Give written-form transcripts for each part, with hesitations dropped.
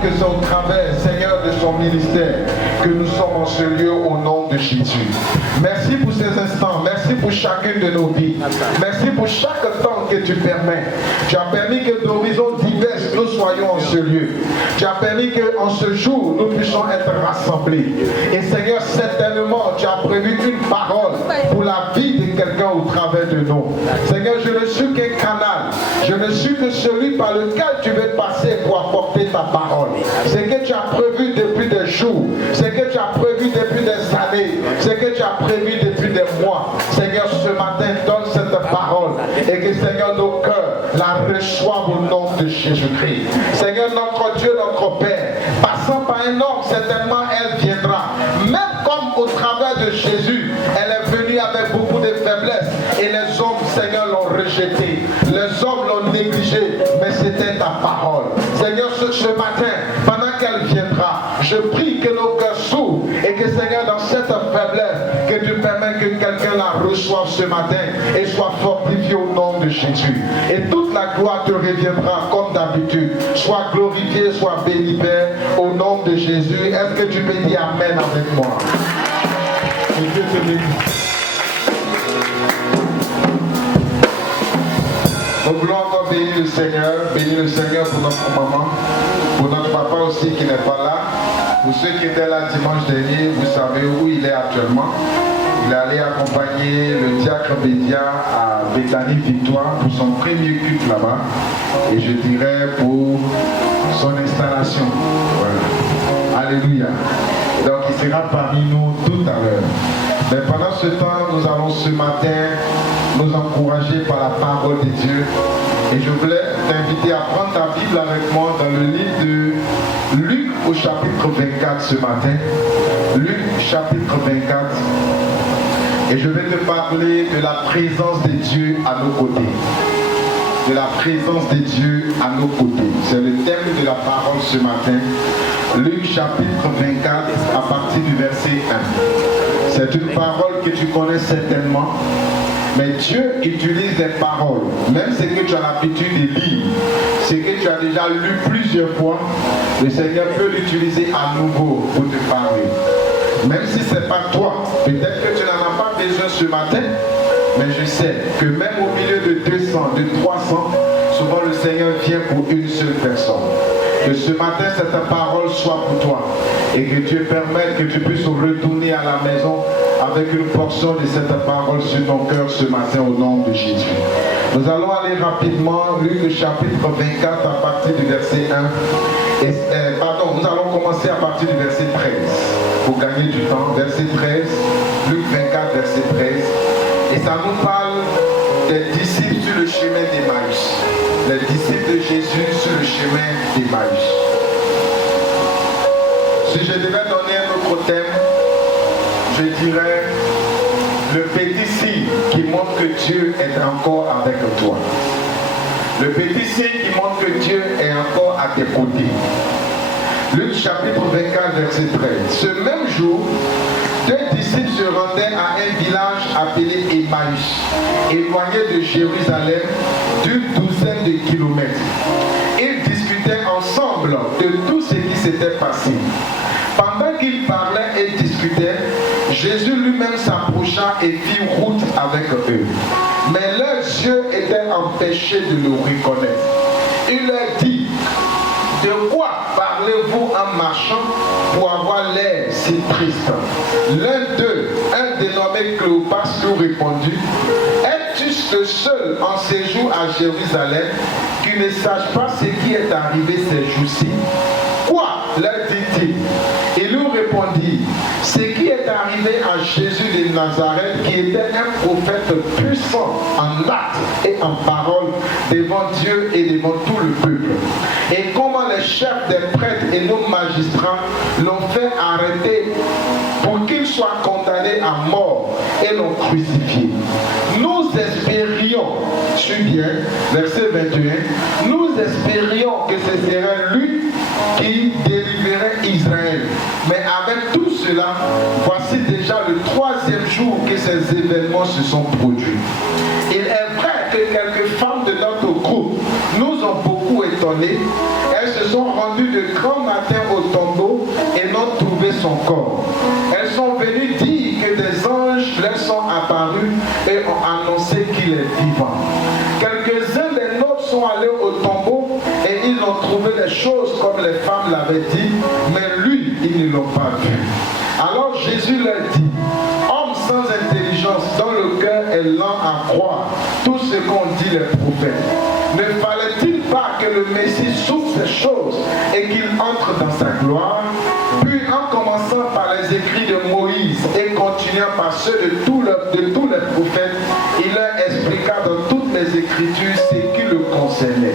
que c'est au travers, Seigneur, de son ministère que nous sommes en ce lieu au nom de Jésus. Merci pour ces instants. Merci pour chacune de nos vies. Merci pour chaque temps que tu permets. Tu as permis que d'horizons divers nous soyons en ce lieu. Tu as permis qu'en ce jour, nous puissions être rassemblés. Et Seigneur, certainement, tu as prévu une parole pour la vie de quelqu'un au travers de nous. Seigneur, je ne suis qu'un canal. Je ne suis que celui par lequel tu veux passer pour apporter ta parole. C'est que tu as prévu depuis des jours. C'est que tu as prévu depuis des années. C'est que tu as prévu depuis des mois. Seigneur, ce matin, donne cette parole. Et que, Seigneur, nos cœurs la reçoivent au nom de Jésus-Christ. Seigneur, notre Dieu, notre Père, passant par un homme, certainement elle viendra. Même comme au travers de Jésus, elle est venue avec beaucoup de faiblesses. Et les hommes, Seigneur, l'ont rejeté. Les hommes l'ont négligé. Mais c'était ta parole. Seigneur, ce matin, pendant qu'elle viendra, je prie que nos cœurs s'ouvrent. Et que, Seigneur, dans cette faiblesse, que tu permets que quelqu'un la reçoive ce matin et soit fortifié au nom de Jésus. Et toute la gloire te reviendra comme d'habitude. Sois glorifié, sois béni, Père, au nom de Jésus. Est-ce que tu peux dire Amen avec moi? Et Dieu te bénisse. Nous voulons encore bénir le Seigneur pour notre maman, pour notre papa aussi qui n'est pas là. Pour ceux qui étaient là dimanche dernier, vous savez où il est actuellement. Il est allé accompagner le diacre Bédia à Bethany Victoire pour son premier culte là-bas. Et je dirais pour son installation. Voilà. Alléluia. Donc il sera parmi nous tout à l'heure. Mais pendant ce temps, nous allons ce matin nous encourager par la parole de Dieu. Et je voulais t'inviter à prendre ta Bible avec moi dans le livre de Luc au chapitre 24 ce matin. Luc chapitre 24. Et je vais te parler de la présence de Dieu à nos côtés. De la présence de Dieu à nos côtés. C'est le thème de la parole ce matin. Luc chapitre 24 à partir du verset 1. C'est une parole que tu connais certainement. Mais Dieu utilise des paroles. Même ce que tu as l'habitude de lire, ce que tu as déjà lu plusieurs fois, le Seigneur peut l'utiliser à nouveau pour te parler. Même si ce n'est pas toi, peut-être que tu n'en as pas besoin ce matin, mais je sais que même au milieu de 200, de 300, souvent le Seigneur vient pour une seule personne. Que ce matin, cette parole soit pour toi et que Dieu permette que tu puisses retourner à la maison avec une portion de cette parole sur ton cœur ce matin au nom de Jésus. Nous allons aller rapidement, Luc chapitre 24 à partir du verset 1. Nous allons commencer à partir du verset 13 pour gagner du temps. Verset 13, Luc 24, verset 13. Et ça nous parle des disciples sur le chemin d'Emmaüs. Les disciples de Jésus sur le chemin d'Emmaüs. Si je devais donner un autre thème, je dirais le petit signe qui montre que Dieu est encore avec toi. Le petit signe qui montre que Dieu est encore à tes côtés. Luc chapitre 24, verset 13. Ce même jour, deux disciples se rendaient à un village appelé Emmaüs, éloigné de Jérusalem d'une douzaine de kilomètres. Ils discutaient ensemble de tout ce qui s'était passé. Pendant qu'ils parlaient et discutaient, Jésus lui-même s'approcha et fit route avec eux. Mais leurs yeux étaient empêchés de le reconnaître. Il leur dit: de quoi parlez-vous en marchant pour avoir l'air si triste? L'un d'eux, un dénommé Cléopas, lui répondit: es-tu le seul en séjour à Jérusalem qui ne sache pas ce qui est arrivé ces jours-ci? Quoi? Leur dit-il. Il lui répondit: ce qui est arrivé à Jésus de Nazareth, qui était un prophète puissant en actes et en paroles devant Dieu et devant tout le peuple. Et comment les chefs des prêtres et nos magistrats l'ont fait arrêter pour qu'il soit condamné à mort et l'ont crucifié. Nous espérions, suis bien, verset 21, nous espérions que ce serait lui qui délivrerait Israël. Mais avec tout cela, voici déjà le troisième jour que ces événements se sont produits. Il est vrai que quelques femmes de notre groupe nous ont beaucoup étonnés. Elles se sont rendues de grand matin au tombeau et n'ont trouvé son corps. Elles sont venues dire que des anges leur sont apparus et ont annoncé qu'il est vivant. Quelques-uns des nôtres sont allés au tombeau et ils ont trouvé les choses comme les femmes l'avaient dit, mais lui, ils ne l'ont pas vu. Alors Jésus leur dit, homme sans intelligence, dont le cœur est lent à croire tout ce qu'ont dit les prophètes, ne fallait-il pas que le Messie souffre ces choses et qu'il entre dans sa gloire? Puis en commençant par les écrits de Moïse et continuant par ceux de tous les prophètes, il leur expliqua dans toutes les Écritures ce qui le concernait.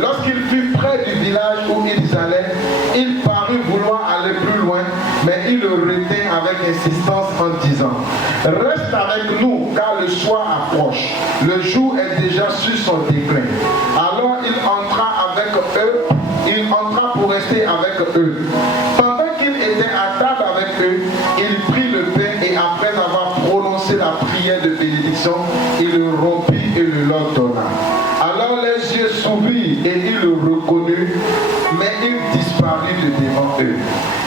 Lorsqu'il fut près du village où ils allaient, il parut vouloir aller plus loin, mais il le retint avec insistance en disant, « Reste avec nous, car le soir approche. Le jour est déjà sur son déclin. » Alors il entra pour rester avec eux. Pendant qu'il était à table avec eux, il prit le pain et après avoir prononcé la prière de bénédiction, il le rompit et le leur donna. Alors les yeux s'ouvrirent et il le reconnut, mais il disparut de devant eux.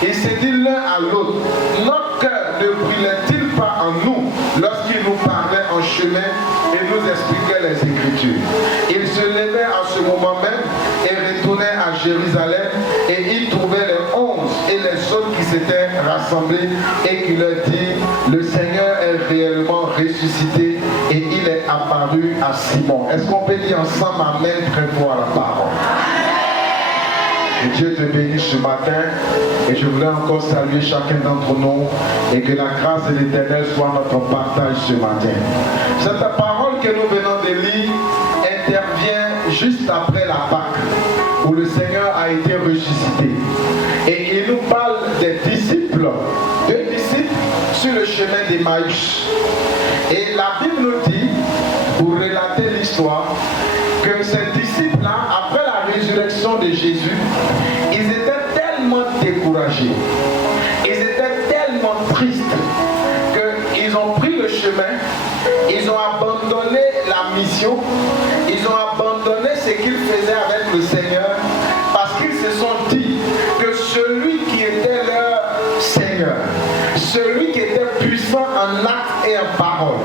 Il s'est dit l'un à l'autre, notre cœur ne brûlait-il pas en nous lorsqu'il nous parlait en chemin et nous expliquait les Écritures? Il se levait à ce moment même et retournait à Jérusalem et il trouvait les 11 et les autres qui s'étaient rassemblés et qui leur dit, le Seigneur est réellement ressuscité et il est apparu à Simon. Est-ce qu'on peut dire ensemble amen très fort à la parole? Que Dieu te bénisse ce matin et je voudrais encore saluer chacun d'entre nous et que la grâce de l'Éternel soit notre partage ce matin. Cette parole que nous venons de lire intervient juste après la Pâque où le Seigneur a été ressuscité et il nous parle des disciples, deux disciples sur le chemin d'Emmaüs. Et la Bible nous dit, pour relater l'histoire, que ces disciples-là, après la résurrection de Jésus, ils étaient tellement découragés, ils étaient tellement tristes qu'ils ont pris le chemin, ils ont abandonné la mission, ils ont abandonné ce qu'ils faisaient avec le Seigneur, parce qu'ils se sont dit que celui qui était leur Seigneur, celui qui était puissant en acte et en parole,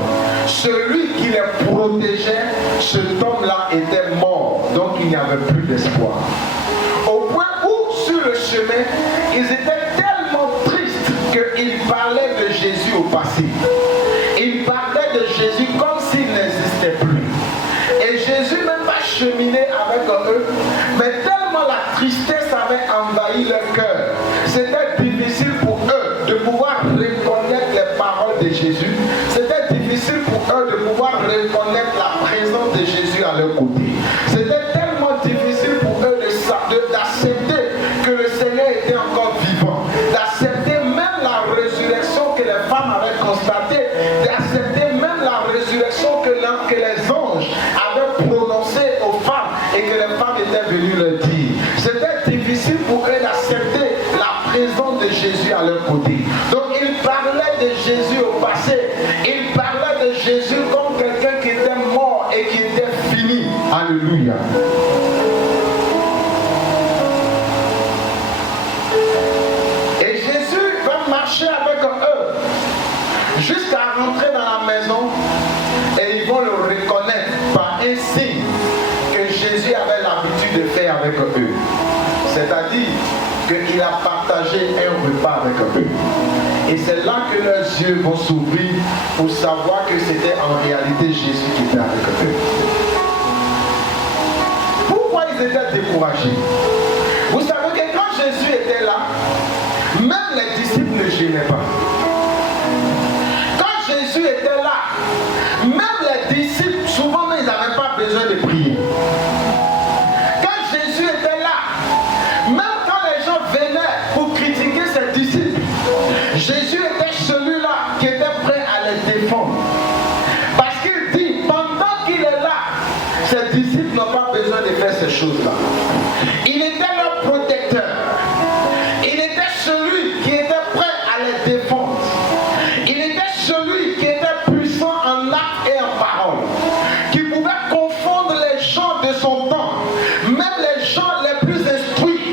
celui qui les protégeait, cet homme-là était mort, donc il n'y avait plus d'espoir. Au point où, sur le chemin, ils étaient tellement tristes qu'ils parlaient de Jésus au passé. Ils parlaient de Jésus comme s'il n'existait plus. Et Jésus même pas cheminé avec eux, mais tellement la tristesse avait envahi leur cœur, c'était difficile pour eux de pouvoir reconnaître les paroles de Jésus. C'était difficile pour eux de pouvoir reconnaître la présence de Jésus à leur côté. C'était tellement difficile pour eux d'accepter que le Seigneur était encore vivant, d'accepter même la résurrection que les femmes avaient constatée, d'accepter même la résurrection que les anges avaient prononcée aux femmes et que les femmes étaient venues leur dire. C'était difficile pour eux d'accepter la présence de Jésus à leur côté. Donc ils parlaient de Jésus au passé, ils parlaient de Jésus comme quelqu'un qui était mort et qui était fini. Alléluia. Et Jésus va marcher avec eux jusqu'à rentrer dans la maison et ils vont le reconnaître par un signe que Jésus avait l'habitude de faire avec eux. C'est-à-dire qu'il a partagé un repas avec eux. Et c'est là que leurs yeux vont s'ouvrir pour savoir que c'était en réalité Jésus qui était avec eux. Pourquoi ils étaient découragés? Vous savez que quand Jésus était là, même les disciples ne gênaient pas. Quand Jésus était là, même les disciples, souvent ils n'avaient pas besoin de prier. Quand Jésus était là, même quand les gens venaient pour critiquer ses disciples, Jésus était celui-là qui était prêt à les défendre. Parce qu'il dit, pendant qu'il est là, ses disciples n'ont pas besoin de faire ces choses-là. Il était leur protecteur. Il était celui qui était prêt à les défendre. Il était celui qui était puissant en acte et en parole, qui pouvait confondre les gens de son temps, même les gens les plus instruits,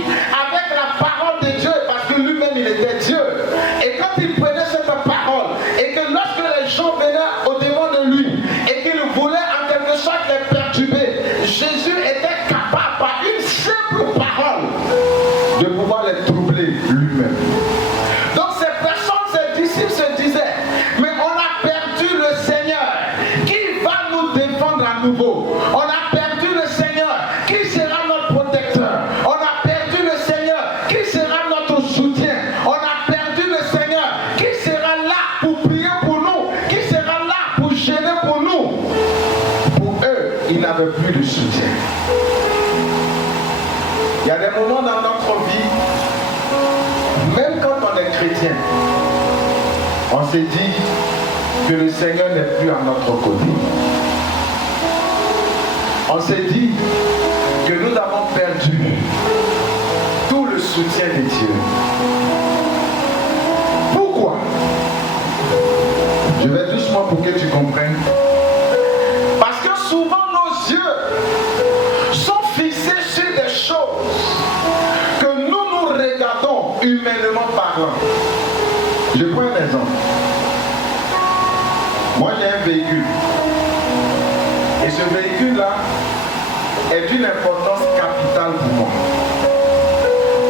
pouvoir les troubler lui-même. Donc ces personnes, ces disciples se disaient, mais on a perdu le Seigneur. Qui va nous défendre à nouveau? On a perdu le Seigneur. Qui sera notre protecteur? On a perdu le Seigneur. Qui sera notre soutien? On a perdu le Seigneur. Qui sera là pour prier pour nous? Qui sera là pour gêner pour nous? Pour eux, ils n'avaient plus de soutien. Il y a des moments dans notre vie, même quand on est chrétien, on s'est dit que le Seigneur n'est plus à notre côté. On s'est dit que nous avons perdu tout le soutien de Dieu. Pourquoi? Je vais doucement pour que tu comprennes. Parce que souvent nos yeux sont fixés sur des choses que nous regardons humainement parlant. Je prends un exemple. Moi j'ai un véhicule. Et ce véhicule-là est d'une importance capitale pour moi.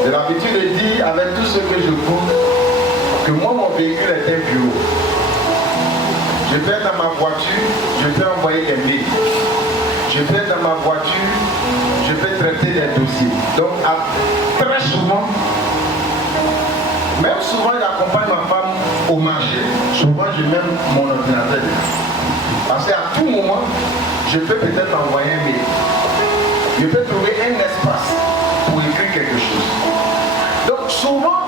J'ai l'habitude de dire avec tout ce que je coûte que moi mon véhicule est un bureau. Je peux être dans ma voiture, je peux envoyer des mails. Je peux être dans ma voiture, je peux traiter des dossiers. Donc très souvent, même souvent j'accompagne ma femme au marché, souvent je mets mon ordinateur. Parce qu'à tout moment, je peux peut-être envoyer un mail. Je peux trouver un espace pour écrire quelque chose. Donc souvent,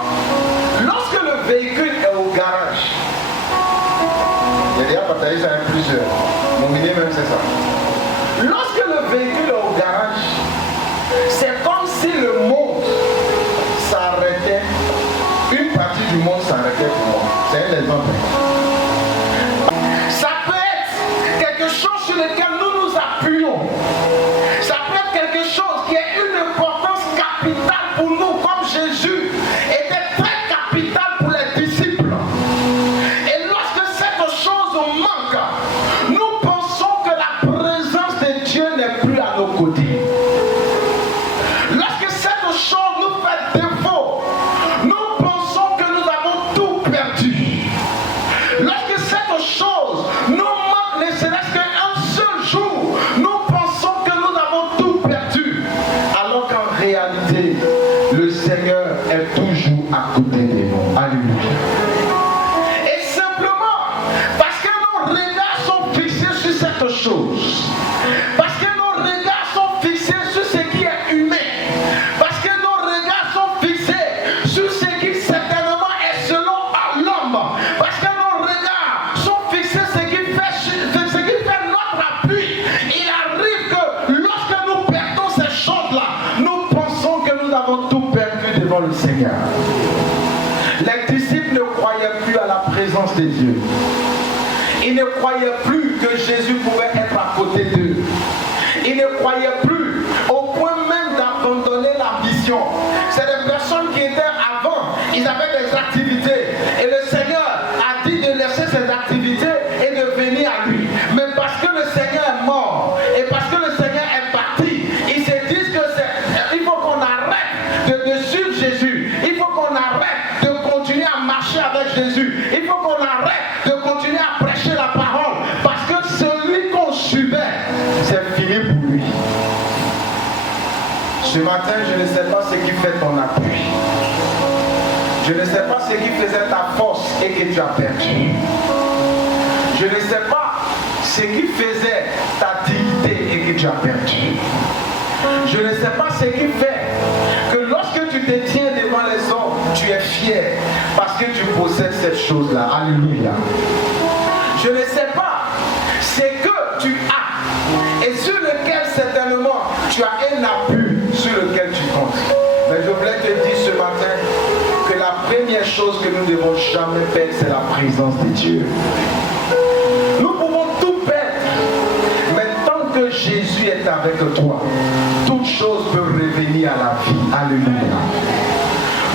lorsque le véhicule est au garage, j'ai déjà partagé ça avec plusieurs. Mon milieu même c'est ça. Lorsque le véhicule est au garage, c'est comme si le monde s'arrêtait. Une partie du monde s'arrêtait pour moi. C'est un exemple. Ça peut être quelque chose sur lequel nous nous appuyons. Ça peut être quelque chose qui est une importance capitale pour nous, comme Jésus était très capital pour les disciples. Et lorsque cette chose manque, nous pensons que la présence de Dieu n'est plus à nos côtés. Lorsque cette chose nous fait défaut, nous pensons que nous avons tout perdu. Lorsque cette chose nous manque, ne serait-ce qu'un seul jour, nous pensons que nous avons tout perdu. Alors qu'en réalité, le Seigneur est toujours à côté de nous. Alléluia. Et simplement, parce que nos regards sont fixés sur cette chose, parce que nos regards sont fixés sur ce qui est humain, parce que nos regards sont fixés sur ce qui certainement est selon l'homme, parce que nos regards sont fixés sur ce qui fait notre appui. Il arrive que lorsque nous perdons ces choses-là, nous pensons que nous avons tout perdu devant le Seigneur. Les disciples ne croyaient plus à la présence de Dieu. Ils ne croyaient plus que Jésus pouvait être à côté d'eux. Ils ne croyaient plus au point même d'abandonner la mission. C'est des personnes qui étaient avant, ils avaient des activités. Et le Seigneur a dit de laisser ces activités et de venir à lui. Mais parce que le Seigneur est mort et parce que le Seigneur est parti, ils se disent que il faut qu'on arrête de suivre Jésus. Il faut qu'on arrête de continuer à marcher avec Jésus. Il faut qu'on arrête de continuer à prêcher la parole. Parce que celui qu'on suivait, c'est fini pour lui. Ce matin, je ne sais pas ce qui fait ton appui. Je ne sais pas ce qui faisait ta force et que tu as perdu. Je ne sais pas ce qui faisait ta dignité et que tu as perdu. Je ne sais pas ce qui fait que lorsque tu te tiens devant les hommes, tu es fier parce que tu possèdes cette chose-là. Alléluia. Je ne sais pas ce que tu as et sur lequel certainement tu as un appui sur lequel tu comptes. Mais je voulais te dire ce matin que la première chose que nous ne devons jamais perdre, c'est la présence de Dieu. Nous pouvons tout perdre, mais tant que Jésus est avec toi, toute chose peut revenir à la vie. Alléluia.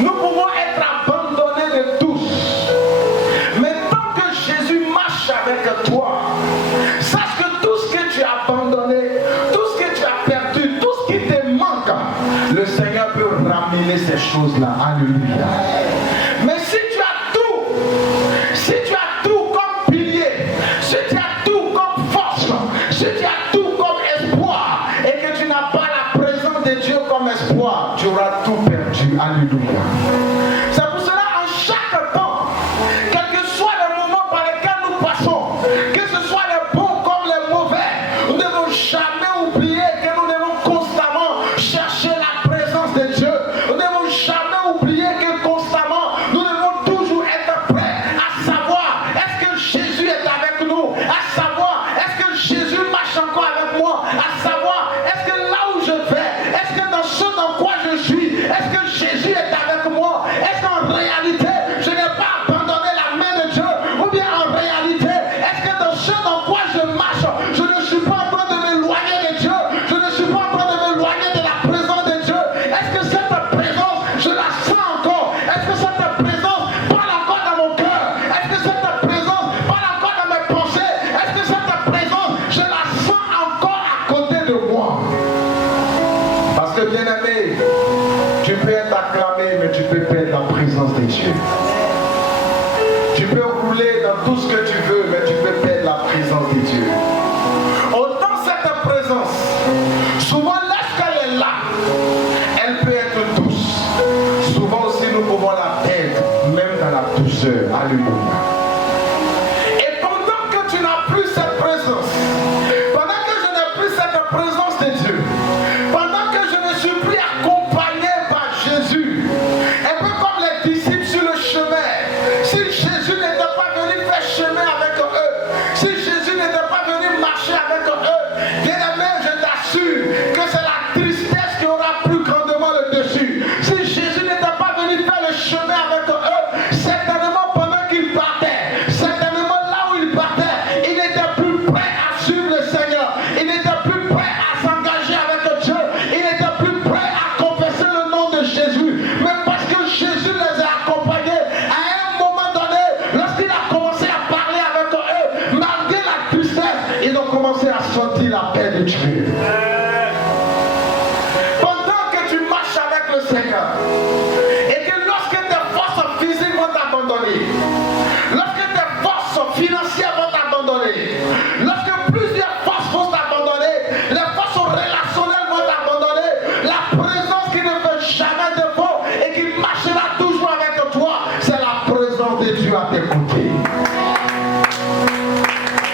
Nous pouvons être abandonnés de tous, mais tant que Jésus marche avec toi, sache que tout ce que tu as abandonné, tout ce que tu as perdu, tout ce qui te manque, le Seigneur peut ramener ces choses-là. financières vont t'abandonner, lorsque plusieurs forces vont t'abandonner, les forces relationnelles vont t'abandonner, la présence qui ne fait jamais défaut et qui marchera toujours avec toi, c'est la présence de Dieu à tes côtés.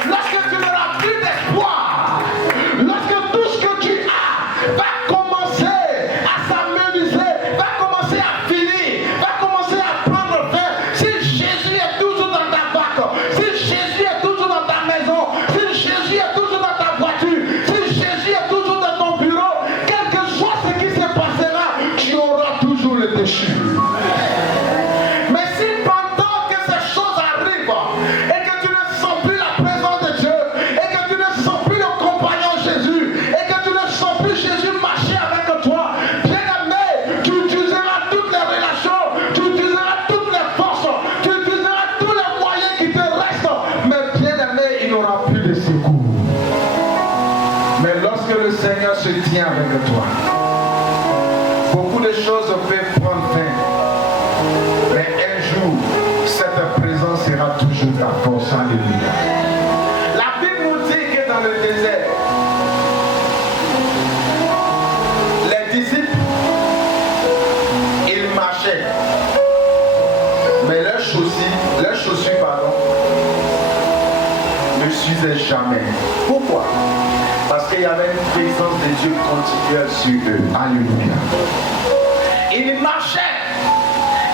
Lorsque tu n'auras plus d'espoir, lorsque tout ce que tu as va commencer à s'amenuiser, va commencer à finir, va commencer à prendre fin, si Jésus est toujours dans ta barque, si Jésus est toujours dans ta maison, si Jésus est toujours dans ta voiture, si Jésus est toujours dans ton bureau, quel que soit ce qui se passera, tu auras toujours le déchu. Mais si pendant que ces choses arrivent et que tu ne sens plus la présence de Dieu et que tu ne sens plus le compagnon Jésus et que tu ne sens plus Jésus marcher avec toi, bien-aimé, tu utiliseras toutes les relations, tu utiliseras toutes les forces, tu utiliseras tous les moyens qui te restent, mais bien-aimé, il n'aura plus de secours. Mais lorsque le Seigneur se tient avec toi, beaucoup de choses peuvent prendre fin. Mais un jour, cette présence sera toujours ta force. Alléluia. La Bible nous dit que dans le désert, les disciples, ils marchaient. Mais leurs chaussures, ne suivaient jamais. Pourquoi? Parce qu'il y avait une présence de Dieu continuelle sur eux. Alléluia. Ils marchaient.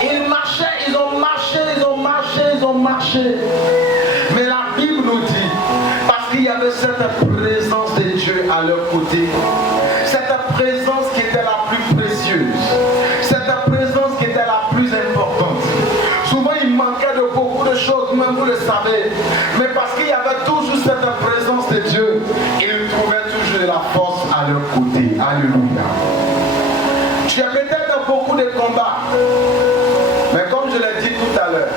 Ils marchaient, ils ont marché, ils ont marché, ils ont marché. Mais la Bible nous dit, parce qu'il y avait cette présence de Dieu à leur côté, cette présence qui était la plus précieuse, cette présence qui était la plus importante. Souvent il manquait de beaucoup de choses, même vous le savez, mais parce qu'il y avait toujours cette présence de Dieu, ils trouvaient toujours de la force à leur côté. Alléluia. Tu as peut-être dans beaucoup de combats, mais comme je l'ai dit tout à l'heure,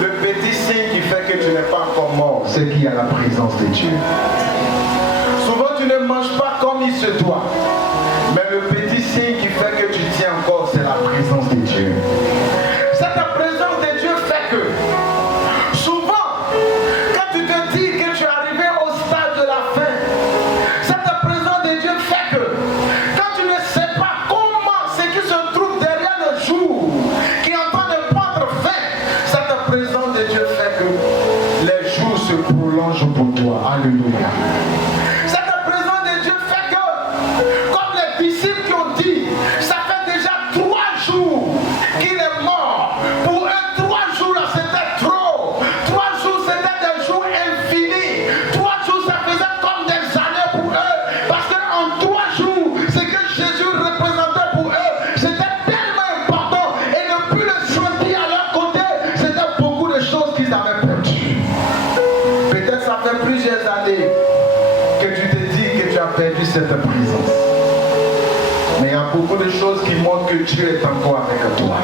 le petit signe qui fait que tu n'es pas encore mort, c'est qu'il y a la présence de Dieu. Souvent tu ne manges pas comme il se doit, mais le petit signe qui fait que tu tiens encore, c'est la présence de Dieu. Cette présence de Dieu fait que souvent, quand tu te dis que tu es arrivé au stade de la fin, cette présence de Dieu fait que quand tu ne sais pas comment ce qui se trouve derrière le jour qui est en train de prendre fin, cette présence de Dieu fait que les jours se prolongent pour toi. Alléluia. Cette présence de Dieu fait que, comme les disciples qui ont dit, ça fait déjà 3 jours qu'il est mort. Pour eux, 3 jours là, c'était trop. 3 jours, c'était des jours infinis. 3 jours, ça faisait comme des années pour eux. Parce qu'en 3 jours, ce que Jésus représentait pour eux, c'était tellement important. Et ne plus le sentir à leur côté, c'était beaucoup de choses qu'ils avaient perdues. Peut-être ça fait plusieurs années que tu te dis que tu as perdu cette présence. Mais il y a beaucoup de choses qui montrent que Dieu est encore avec toi.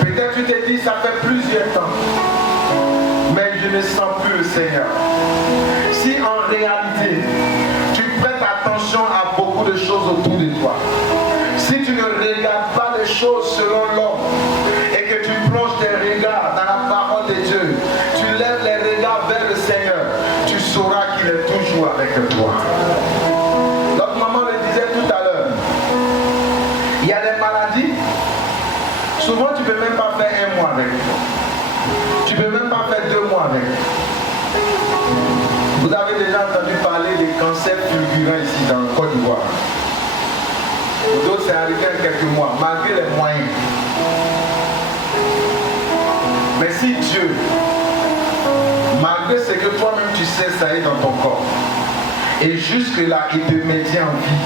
Peut-être tu te dis, ça fait plusieurs temps, mais je ne sens plus le Seigneur. Si en réalité, tu prêtes attention à beaucoup de choses autour de toi, si tu ne regardes pas les choses selon l'homme, et que tu plonges tes regards dans la parole de Dieu, tu lèves les regards vers le Seigneur, tu sauras qu'il est toujours avec toi. Notre maman le disait tout à l'heure, il y a des maladies, souvent tu ne peux même pas faire 1 mois avec. Tu ne peux même pas faire 2 mois avec. Vous avez déjà entendu parler des cancers fulgurants ici dans le Côte d'Ivoire. D'autres, c'est arrivé en quelques mois, malgré les moyens. Mais si Dieu, malgré ce que toi-même tu sais, ça est dans ton corps, et jusque-là, il te maintient en vie,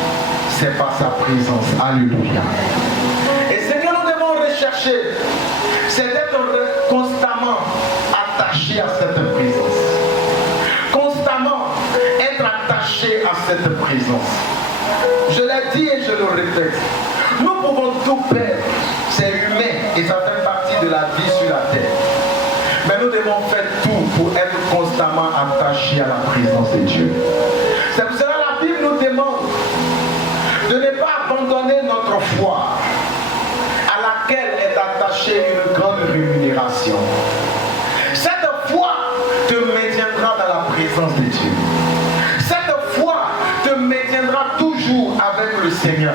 c'est par sa présence. Alléluia. Et ce que nous devons rechercher, c'est d'être constamment attaché à cette présence. Constamment être attaché à cette présence. Je l'ai dit et je le répète. Nous pouvons tout perdre. C'est humain et ça fait partie de la vie sur la terre. Mais nous devons faire tout pour être constamment attachés à la présence de Dieu. C'est pour cela que la Bible nous demande de ne pas abandonner notre foi à laquelle est attachée une grande rémunération. Cette foi seras toujours avec le Seigneur.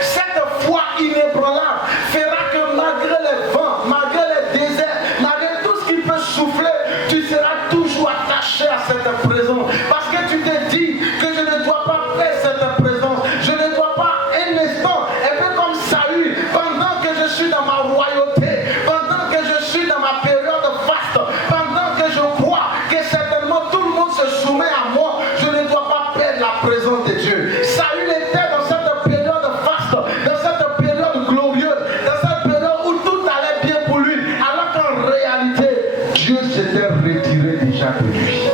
Cette foi inébranlable fera que malgré les vents, malgré les déserts, malgré tout ce qui peut souffler, tu seras toujours attaché à cette présence. Parce que tu te dis que je ne dois pas faire cette présence. Je ne dois pas un instant, un peu comme Saül, pendant que je suis dans ma royauté, pendant que je suis dans ma période faste, pendant que je crois que certainement tout le monde se soumet à moi, je ne dois pas perdre la présence de Dieu. Saül était dans cette période faste, dans cette période glorieuse, dans cette période où tout allait bien pour lui, alors qu'en réalité, Dieu s'était retiré déjà de lui.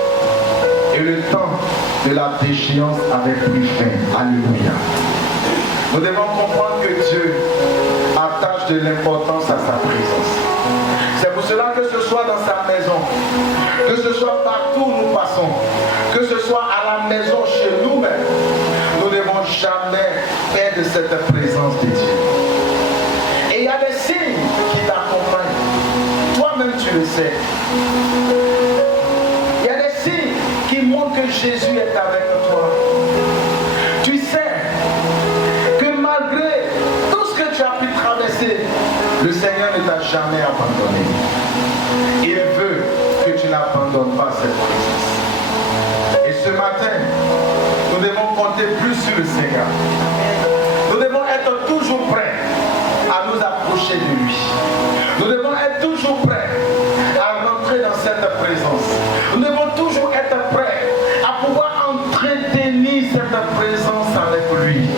Et le temps de la déchéance avait pris fin. Alléluia. Nous devons comprendre que Dieu attache de l'importance à sa présence. C'est pour cela que ce soit dans sa maison, que ce soit partout où nous passons, que ce soit à la maison, chez nous-mêmes, nous ne devons jamais perdre cette présence de Dieu. Et il y a des signes qui t'accompagnent. Toi-même tu le sais. Il y a des signes qui montrent que Jésus est avec toi. Tu sais que malgré tout ce que tu as pu traverser, le Seigneur ne t'a jamais abandonné. Il veut que tu n'abandonnes pas cette présence. Et ce matin, nous devons compter plus sur le Seigneur. Nous devons être toujours prêts à nous approcher de lui. Nous devons être toujours prêts à rentrer dans cette présence. Nous devons toujours être prêts à pouvoir entretenir cette présence avec lui.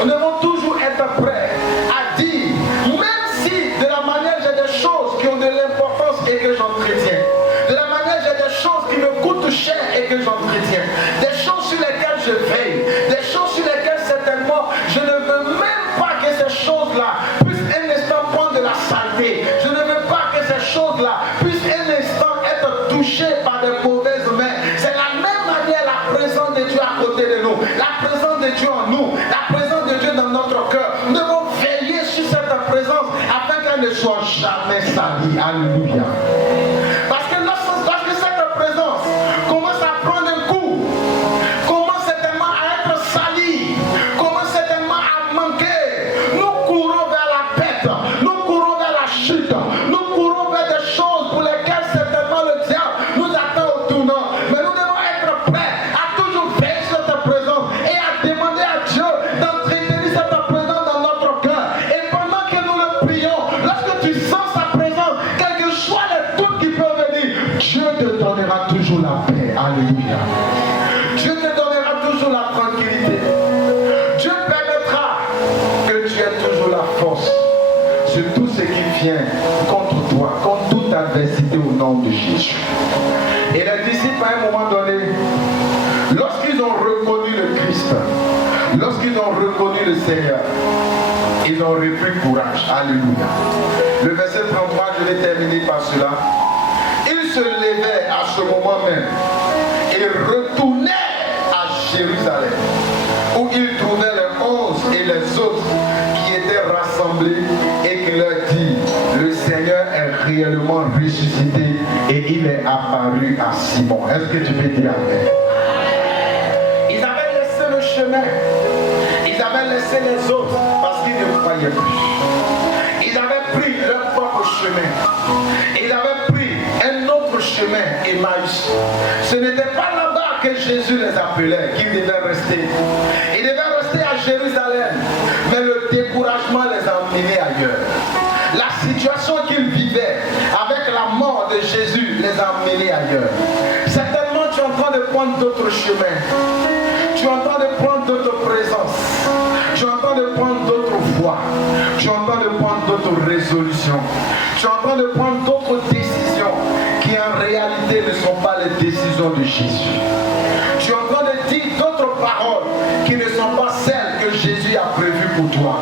Nous devons toujours être prêts à dire, même si de la manière j'ai des choses qui ont de l'importance et que j'entretiens, de la manière j'ai des choses qui me coûtent cher et que j'entretiens, des choses sur lesquelles je veille, des choses sur lesquelles certainement je ne veux même pas que ces choses-là puissent un instant prendre de la saleté. Je ne veux pas que ces choses-là puissent un instant être touchées par de mauvaises mains. C'est la même manière la présence de Dieu à côté de nous, la présence de Dieu en nous, la présence de Dieu dans notre cœur. Nous devons veiller sur cette présence afin qu'elle ne soit jamais salie. Alléluia. Parce que lorsque cette présence commence à prendre un coup, commence certainement à être salie, commence certainement à manquer, nous courons vers la pète, nous courons vers la chute, nous courons vers des choses pour lesquelles certainement le diable nous attend au tournant. Mais nous devons être prêts à toujours veiller cette présence et à demander à Dieu d'entretenir cette présence dans notre cœur. Et pendant que nous le prions, lorsque tu sens sa présence, quel que soit le doute qui peut venir, Dieu te donnera toujours la paix. Alléluia. Dieu te donnera toujours la tranquillité. Dieu permettra que tu aies toujours la force sur tout ce qui vient contre toi, contre toute adversité au nom de Jésus. Et les disciples à un moment donné, lorsqu'ils ont reconnu le Christ, lorsqu'ils ont reconnu le Seigneur, ils ont repris courage. Alléluia. Le verset 33, je vais terminer par cela. Ils se levaient à ce moment même et retournaient à Jérusalem, où ils trouvaient les 11 et les autres qui étaient rassemblés et qui leur dit, le Seigneur est réellement ressuscité et il est apparu à Simon. Est-ce que tu peux dire amen? Ils avaient laissé le chemin, ils avaient laissé les autres parce qu'ils ne croyaient plus. Ils avaient pris leur propre chemin. Ils avaient pris un autre chemin, Emmaüs. Ce n'était pas là-bas que Jésus les appelait, qu'ils devaient rester. Ils devaient rester à Jérusalem, mais le découragement les a emmenés ailleurs. La situation qu'ils vivaient avec la mort de Jésus les a emmenés ailleurs. Certainement tu es en train de prendre d'autres chemins. Tu es en train de prendre d'autres présences. Tu es en train de prendre d'autres voies. Tu es en train de prendre d'autres résolutions. Tu es en train de prendre d'autres décisions qui en réalité ne sont pas les décisions de Jésus. Tu es en train de dire d'autres paroles qui ne sont pas celles que Jésus a prévues pour toi.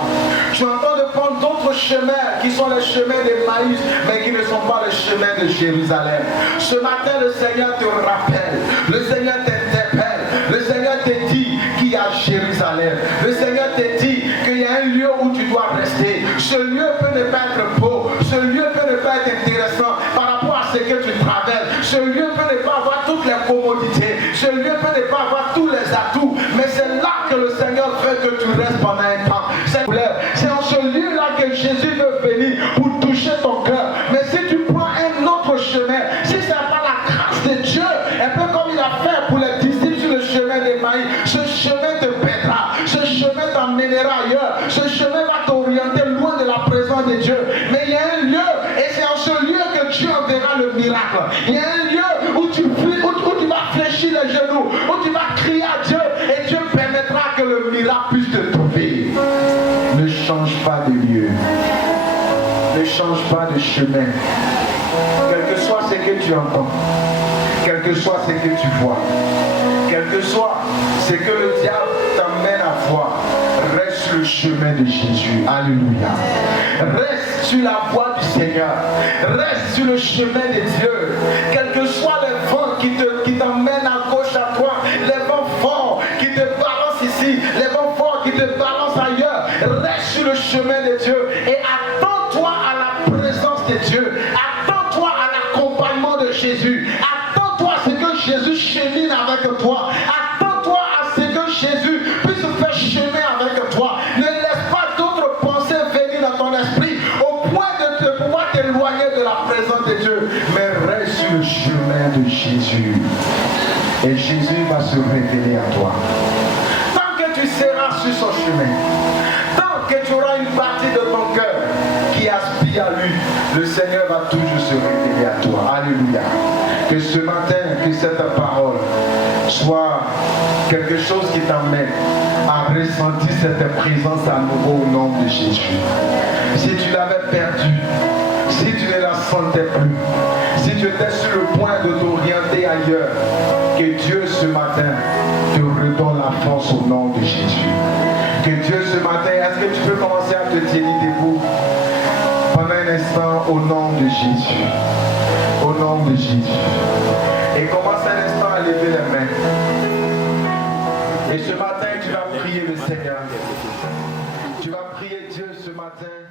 Tu es en train de prendre d'autres chemins qui sont les chemins d'Emmaüs, mais qui ne sont pas les chemins de Jérusalem. Ce matin, le Seigneur te rappelle, le Seigneur t'interpelle, le Seigneur te dit qu'il y a Jérusalem. Le Seigneur te dit qu'il y a un lieu où tu dois rester. Ce lieu peut ne pas être beau, ce lieu peut ne pas être intéressant par rapport à ce que tu traverses. Ce lieu peut ne pas avoir toutes les commodités, ce lieu peut ne pas avoir tous les atouts, mais c'est là que le Seigneur veut que tu restes pendant un temps. C'est en ce lieu-là que Jésus veut venir pour toucher ton cœur. Mais si tu prends un autre chemin, si ce n'est pas la grâce de Dieu, un peu comme il a fait pour les disciples sur le chemin d'Emmaüs, ce chemin te pètera, ce chemin t'emmènera ailleurs, ce chemin va t'orienter loin de la présence de Dieu. Mais il y a un lieu, et c'est en ce lieu que Dieu enverra le miracle. Il y a un lieu où tu vas fléchir les genoux, où tu vas crier à Dieu, et Dieu permettra que le miracle puisse te trouver. Ne change pas de lieu. Ne change pas de chemin. Quel que soit ce que tu entends, quel que soit ce que tu vois, quel que soit ce que le diable t'emmène à voir, reste sur le chemin de Jésus. Alléluia. Reste sur la voie du Seigneur. Reste sur le chemin de Dieu. Quels que soient les vents qui t'emmènent à gauche à toi, les vents forts qui te balancent ici, les vents forts qui te balancent ailleurs, reste sur le chemin de Dieu et attends-toi à la présence de Dieu. Attends-toi à l'accompagnement de Jésus. Attends-toi à ce que Jésus chemine avec toi. Attends-toi à ce que Jésus puisse faire chemin avec toi. Ne laisse pas d'autres pensées venir dans ton esprit au point de pouvoir t'éloigner de la présence de Dieu. Mais reste sur le chemin de Jésus. Et Jésus va se révéler à toi. Tant que tu seras sur son chemin, tant que tu auras une partie de ton cœur qui aspire à lui, le Seigneur va toujours se révéler à toi. Alléluia. Que ce matin, que cette parole soit quelque chose qui t'amène à ressentir cette présence à nouveau au nom de Jésus. Si tu l'avais perdue, si tu ne la sentais plus, si tu étais sur le point de t'orienter ailleurs, que Dieu ce matin te redonne la force au nom de Jésus. Que Dieu ce matin, est-ce que tu peux commencer à te tenir debout pendant un instant au nom de Jésus. Au nom de Jésus. Et commence un instant à lever les mains. Et ce matin, tu vas prier le Seigneur. Tu vas prier Dieu ce matin.